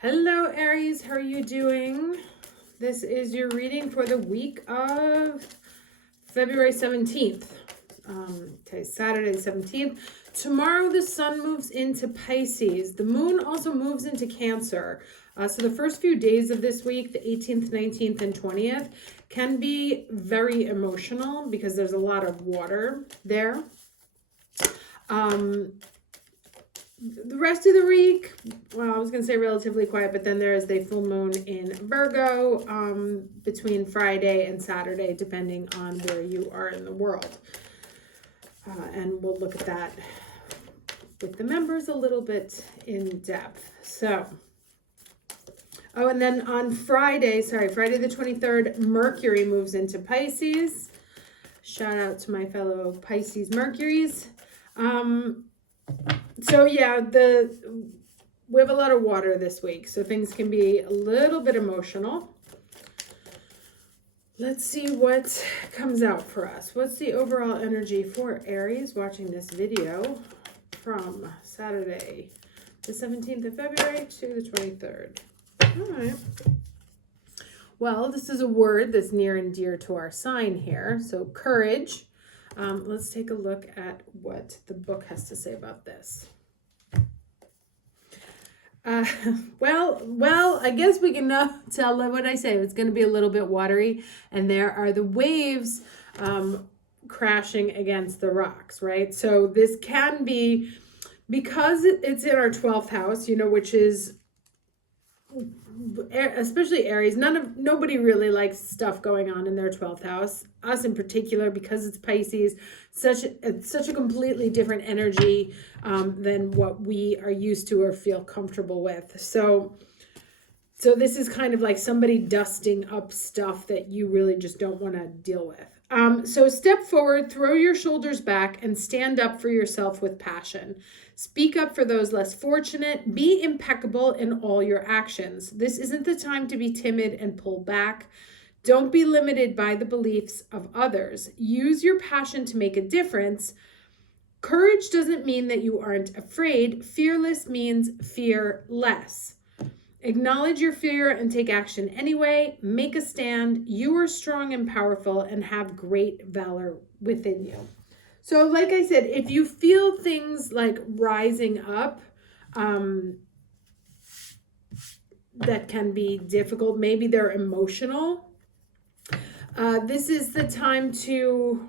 Hello, Aries. How are you doing? This is your reading for the week of February 17th. Okay, Saturday the 17th. Tomorrow, the sun moves into Pisces. The moon also moves into Cancer. So the first few days of this week, the 18th, 19th, and 20th, can be very emotional because there's a lot of water there. The rest of the week, well, I was going to say relatively quiet, but then there is the full moon in Virgo between Friday and Saturday, depending on where you are in the world. And we'll look at that with the members a little bit in depth. So, and then on Friday the 23rd, Mercury moves into Pisces. Shout out to my fellow Pisces Mercuries. So yeah, we have a lot of water this week, so things can be a little bit emotional. Let's see what comes out for us. What's the overall energy for Aries watching this video from Saturday, the 17th of February to the 23rd? All right. Well, this is a word that's near and dear to our sign here. So courage. Let's take a look at what the book has to say about this. Well, I guess we can tell what I say. It's going to be a little bit watery, and there are the waves crashing against the rocks, right? So this can be, because it's in our 12th house, which is, especially Aries, nobody really likes stuff going on in their 12th house. Us in particular, because it's Pisces, such a completely different energy than what we are used to or feel comfortable with. So this is kind of like somebody dusting up stuff that you really just don't want to deal with. So step forward, throw your shoulders back, and stand up for yourself with passion. Speak up for those less fortunate. Be impeccable in all your actions. This isn't the time to be timid and pull back. Don't be limited by the beliefs of others. Use your passion to make a difference. Courage doesn't mean that you aren't afraid. Fearless means fear less. Acknowledge your fear and take action anyway. Make a stand. You are strong and powerful and have great valor within you. So like I said, if you feel things like rising up, that can be difficult. Maybe they're emotional. This is the time to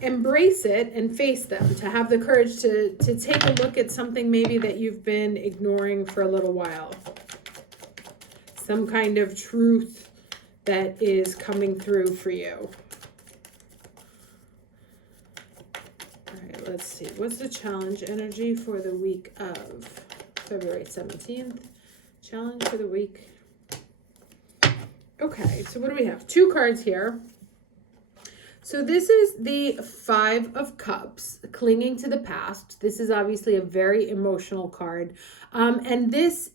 embrace it and face them, to have the courage to take a look at something maybe that you've been ignoring for a little while. Some kind of truth that is coming through for you. All right, let's see. What's the challenge energy for the week of February 17th? Challenge for the week. Okay, so what do we have? Two cards here. So this is the Five of Cups, clinging to the past. This is obviously a very emotional card. And this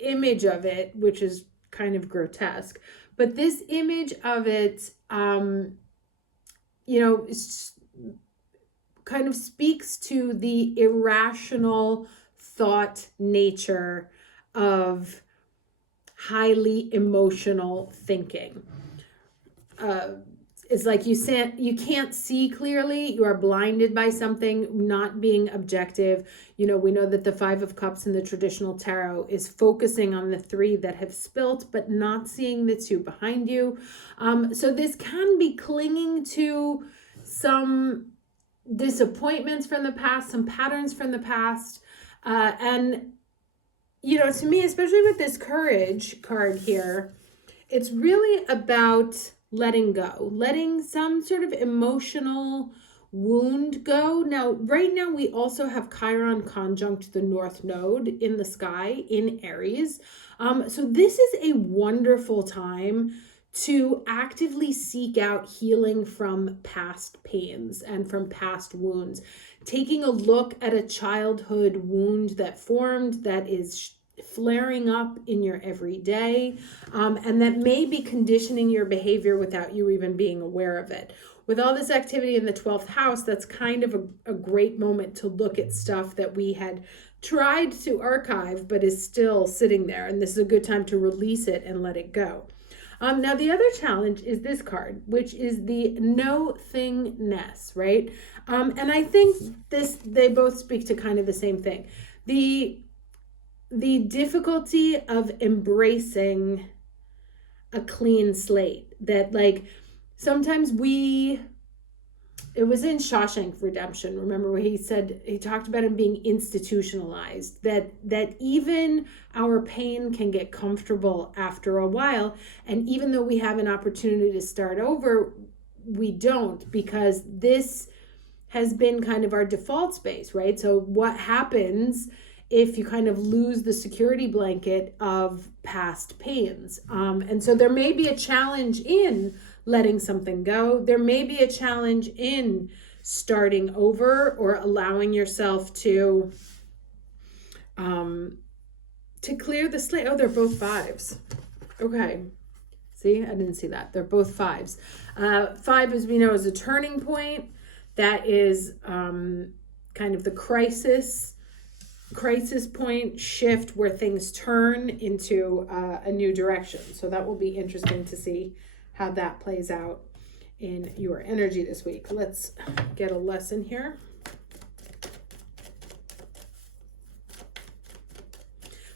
image of it, which is kind of grotesque, but this image of it, kind of speaks to the irrational thought nature of highly emotional thinking. It's like you can't see clearly. You are blinded by something, not being objective. We know that the Five of Cups in the traditional tarot is focusing on the three that have spilt, but not seeing the two behind you. So this can be clinging to some disappointments from the past, some patterns from the past. And to me, especially with this courage card here, it's really about letting go, letting some sort of emotional wound go. Now, right now, we also have Chiron conjunct the North Node in the sky in Aries. So this is a wonderful time to actively seek out healing from past pains and from past wounds. Taking a look at a childhood wound that formed, that is flaring up in your everyday, and that may be conditioning your behavior without you even being aware of it. With all this activity in the 12th house, that's kind of a great moment to look at stuff that we had tried to archive, but is still sitting there. And this is a good time to release it and let it go. Now, the other challenge is this card, which is the no thingness, right? And I think they both speak to kind of the same thing. The difficulty of embracing a clean slate, that like sometimes it was in Shawshank Redemption, remember, where he talked about him being institutionalized, that even our pain can get comfortable after a while. And even though we have an opportunity to start over, we don't, because this has been kind of our default space, right? So what happens if you kind of lose the security blanket of past pains? And so there may be a challenge in letting something go. There may be a challenge in starting over or allowing yourself to clear the slate. Oh, they're both fives. Okay. See, I didn't see that. They're both fives. 5, as we know, is a turning point. That is kind of the crisis point shift where things turn into a new direction. So that will be interesting to see how that plays out in your energy this week. Let's get a lesson here.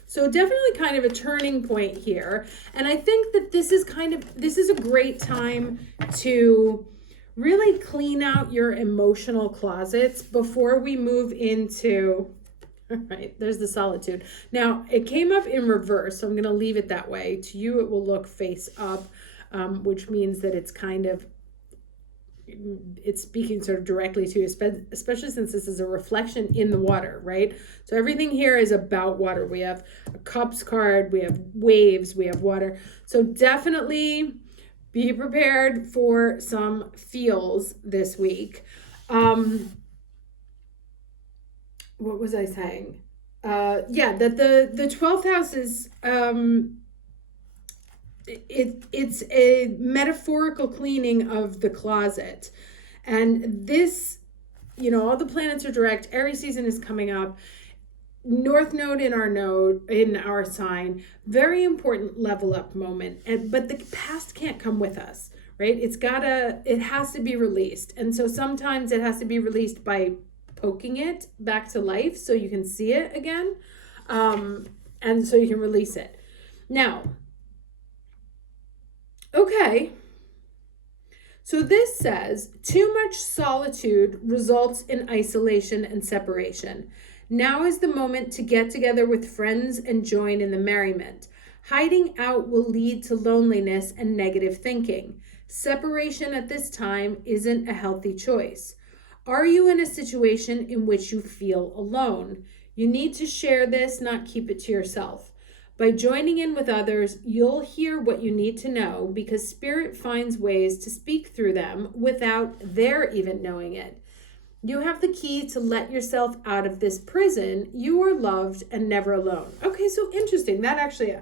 So definitely kind of a turning point here. And I think that this is a great time to really clean out your emotional closets before we move into, all right, there's the solitude. Now, it came up in reverse, so I'm going to leave it that way. To you, it will look face up, which means that it's speaking sort of directly to you, especially since this is a reflection in the water, right? So everything here is about water. We have a cups card, we have waves, we have water. So definitely be prepared for some feels this week. What was I saying? That the 12th house is it's a metaphorical cleaning of the closet. And this, all the planets are direct. Aries season is coming up. North node in our sign, very important level up moment. But the past can't come with us, right? It has to be released. And so sometimes it has to be released by poking it back to life so you can see it again. And so you can release it. Now, okay. So this says, too much solitude results in isolation and separation. Now is the moment to get together with friends and join in the merriment. Hiding out will lead to loneliness and negative thinking. Separation at this time isn't a healthy choice. Are you in a situation in which you feel alone? You need to share this, not keep it to yourself. By joining in with others, you'll hear what you need to know because Spirit finds ways to speak through them without their even knowing it. You have the key to let yourself out of this prison. You are loved and never alone. Okay, so interesting. That actually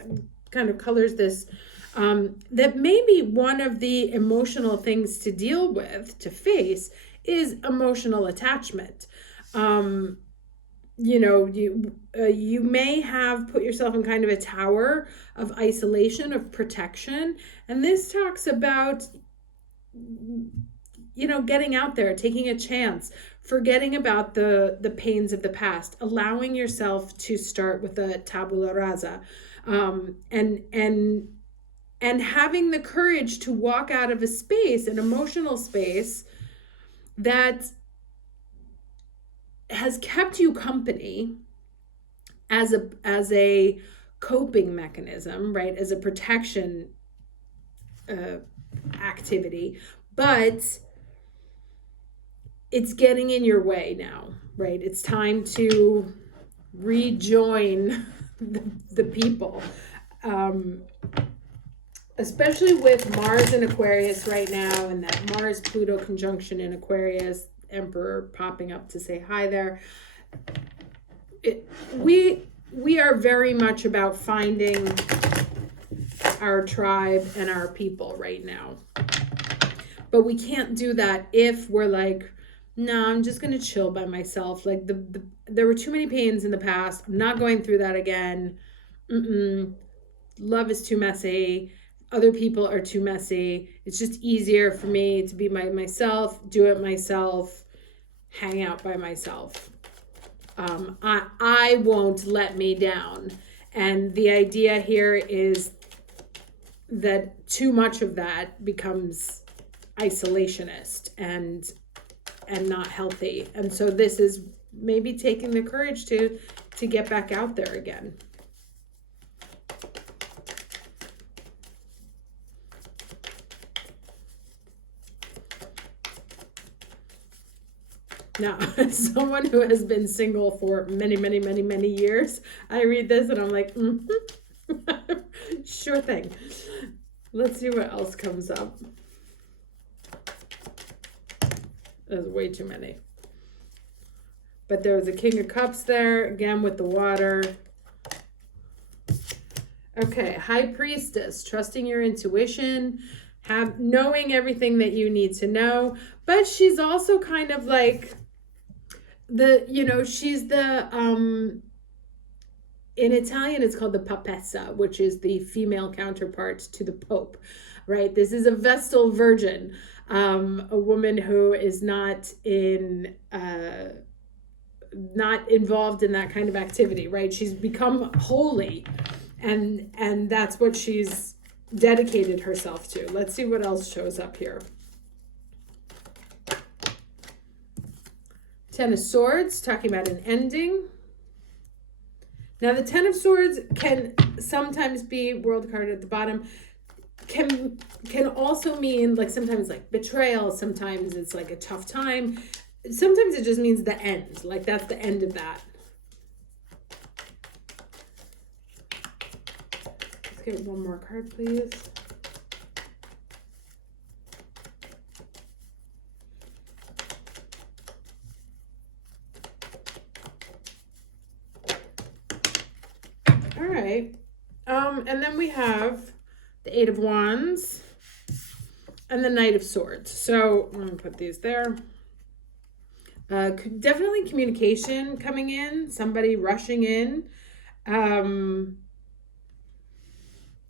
kind of colors this. That maybe one of the emotional things to deal with, to face, is emotional attachment. You may have put yourself in kind of a tower of isolation, of protection. And this talks about getting out there, taking a chance, forgetting about the pains of the past, allowing yourself to start with a tabula rasa, and having the courage to walk out of a space, an emotional space that has kept you company as a coping mechanism, right? As a protection activity, but it's getting in your way now, right? It's time to rejoin the people, especially with Mars in Aquarius right now, and that Mars-Pluto conjunction in Aquarius, Emperor popping up to say hi there. We are very much about finding our tribe and our people right now. But we can't do that if we're like, no, I'm just going to chill by myself. Like there were too many pains in the past. I'm not going through that again. Love is too messy. Other people are too messy. It's just easier for me to be myself, do it myself, hang out by myself. I won't let me down. And the idea here is that too much of that becomes isolationist and not healthy. And so this is maybe taking the courage to get back out there again. Now, as someone who has been single for many, many, many, many years, I read this and I'm like, sure thing. Let's see what else comes up. There's way too many. But there was a King of Cups there, again with the water. Okay, High Priestess, trusting your intuition, knowing everything that you need to know. But she's also kind of like she's the, in Italian, it's called the Papessa, which is the female counterpart to the Pope, right? This is a Vestal Virgin, a woman who is not involved in that kind of activity, right? She's become holy, and that's what she's dedicated herself to. Let's see what else shows up here. Ten of Swords, talking about an ending. Now, the Ten of Swords can sometimes be, world card at the bottom, can also mean like sometimes like betrayal, sometimes it's like a tough time. Sometimes it just means the end, like that's the end of that. Let's get one more card, please. All right. And then we have the Eight of Wands and the Knight of Swords. So I'm going to put these there. Definitely communication coming in, somebody rushing in.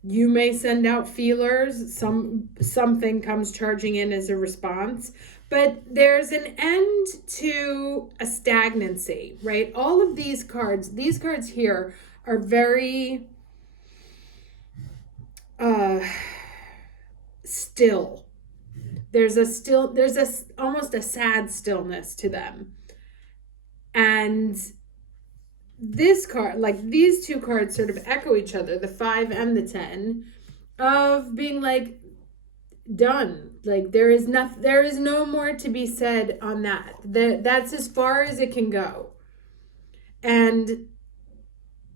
You may send out feelers. Something comes charging in as a response. But there's an end to a stagnancy, right? All of these cards here are very still. There's almost a sad stillness to them. And this card, like these two cards sort of echo each other, the 5 and the 10, of being like done. Like there is no more to be said on that. That's as far as it can go. And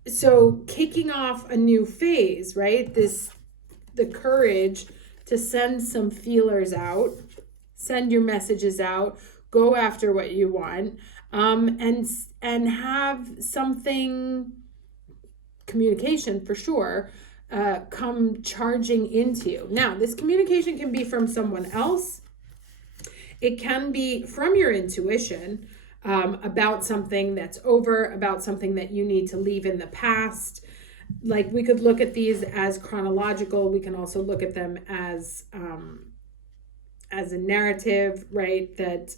so kicking off a new phase, right? The courage to send some feelers out, send your messages out, go after what you want, and have something, communication for sure, come charging into you. Now, this communication can be from someone else. It can be from your intuition, about something that's over, about something that you need to leave in the past. Like we could look at these as chronological. We can also look at them as a narrative, right? That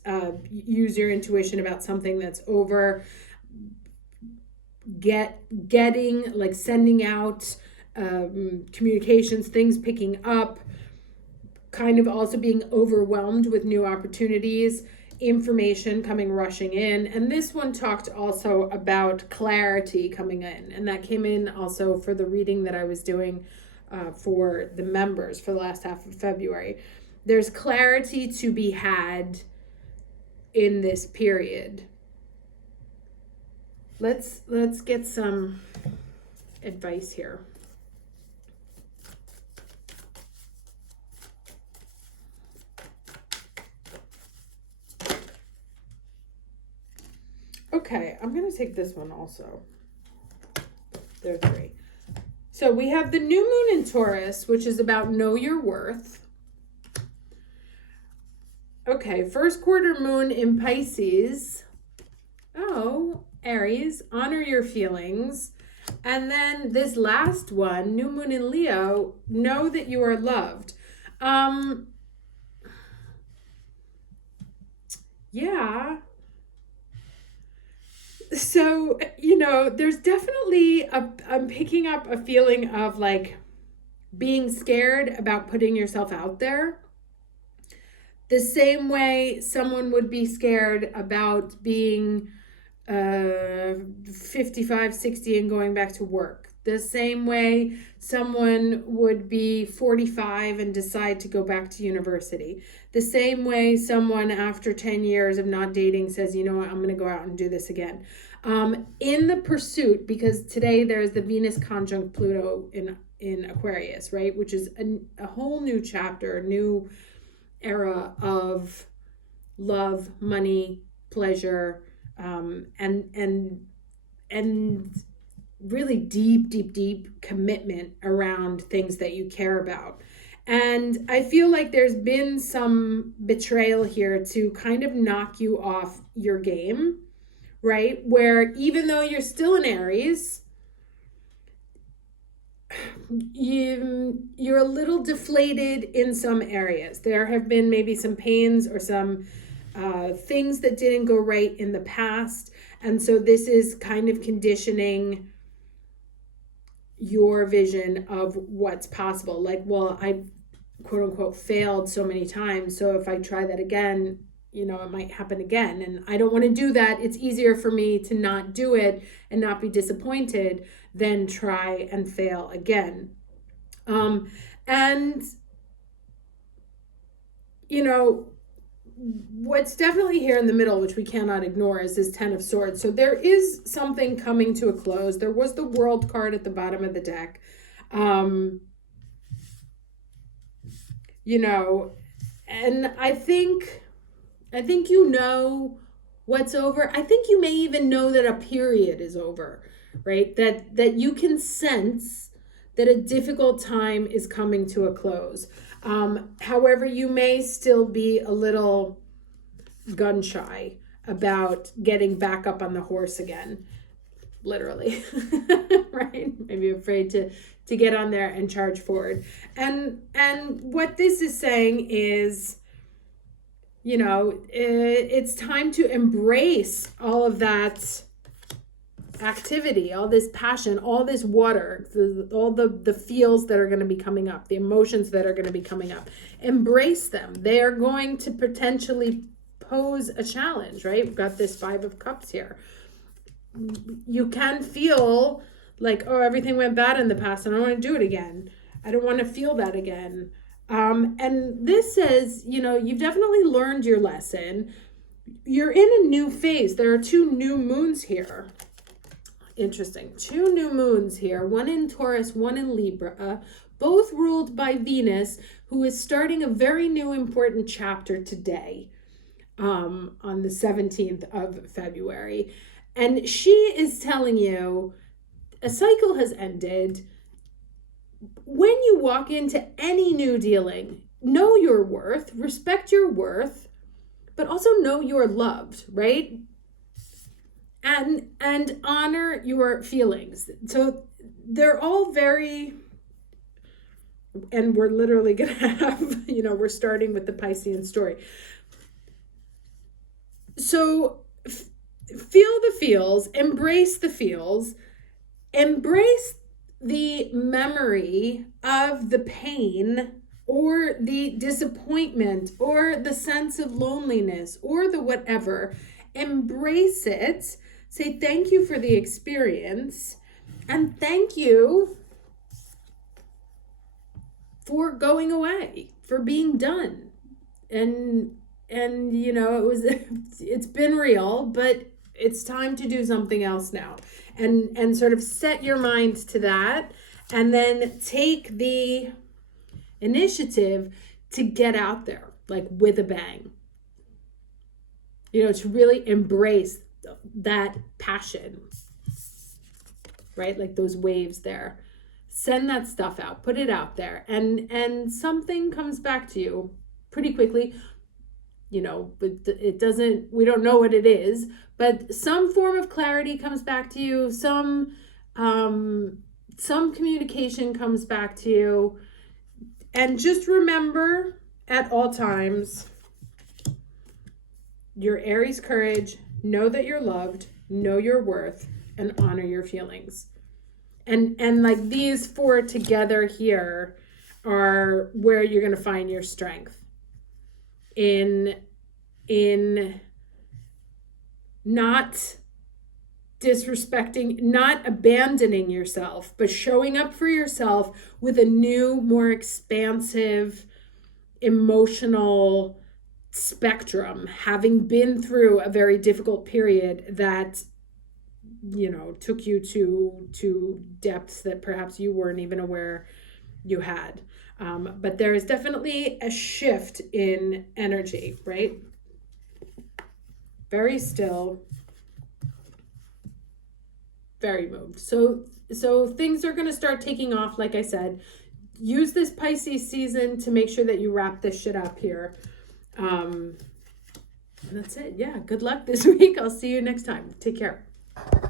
use your intuition about something that's over. Getting, like sending out communications, things picking up, kind of also being overwhelmed with new opportunities, information coming rushing in. And this one talked also about clarity coming in, and that came in also for the reading that I was doing for the members for the last half of February. There's clarity to be had in this period. Let's get some advice here. Okay, I'm going to take this one also. There are 3. So we have the new moon in Taurus, which is about know your worth. Okay, first quarter moon in Pisces. Oh, Aries, honor your feelings. And then this last one, new moon in Leo, know that you are loved. Yeah. So, there's definitely I'm picking up a feeling of like being scared about putting yourself out there. The same way someone would be scared about being 55, 60 and going back to work. The same way someone would be 45 and decide to go back to university. The same way someone after 10 years of not dating says, you know what, I'm going to go out and do this again. In the pursuit, because today there's the Venus conjunct Pluto in Aquarius, right? Which is a whole new chapter, a new era of love, money, pleasure, and really deep commitment around things that you care about. And I feel like there's been some betrayal here to kind of knock you off your game, right? Where even though you're still in Aries, you're a little deflated in some areas. There have been maybe some pains or some things that didn't go right in the past. And so this is kind of conditioning your vision of what's possible. Like, well, I quote unquote failed so many times. So if I try that again, it might happen again. And I don't want to do that. It's easier for me to not do it and not be disappointed than try and fail again. And what's definitely here in the middle, which we cannot ignore, is this Ten of Swords. So there is something coming to a close. There was the World card at the bottom of the deck. And I think what's over. I think you may even know that a period is over, right? That you can sense that a difficult time is coming to a close. However, you may still be a little gun shy about getting back up on the horse again, literally, right? Maybe afraid to get on there and charge forward. And what this is saying is, it's time to embrace all of that activity, all this passion, all this water, all the feels that are going to be coming up, the emotions that are going to be coming up. Embrace them. They are going to potentially pose a challenge, right? We've got this Five of Cups here. You can feel like, oh, everything went bad in the past and I don't want to do it again. I don't want to feel that again. And this says, you've definitely learned your lesson. You're in a new phase. There are two new moons here. Interesting. Two new moons here. One in Taurus, one in Libra. Both ruled by Venus, who is starting a very new important chapter today, on the 17th of February. And she is telling you a cycle has ended. When you walk into any new dealing, know your worth, respect your worth, but also know you're loved, right? And honor your feelings. So they're all very, and we're literally going to have, we're starting with the Piscean story. So feel the feels, embrace the feels, embrace the memory of the pain or the disappointment or the sense of loneliness or the whatever. Embrace it. Say thank you for the experience and thank you for going away, for being done. And it's been real, but it's time to do something else now. And sort of set your mind to that and then take the initiative to get out there, like with a bang. To really embrace that passion, right? Like those waves there. Send that stuff out, put it out there, and something comes back to you pretty quickly. but it doesn't, we don't know what it is, but some form of clarity comes back to you. Some communication comes back to you. And just remember at all times, your Aries courage, know that you're loved, know your worth, and honor your feelings. And like these four together here are where you're going to find your strength in not disrespecting, not abandoning yourself, but showing up for yourself with a new, more expansive emotional spectrum, having been through a very difficult period that took you to depths that perhaps you weren't even aware you had. But there is definitely a shift in energy, right? Very still, very moved. So things are going to start taking off. Like I said, use this Pisces season to make sure that you wrap this shit up here. And that's it. Yeah. Good luck this week. I'll see you next time. Take care.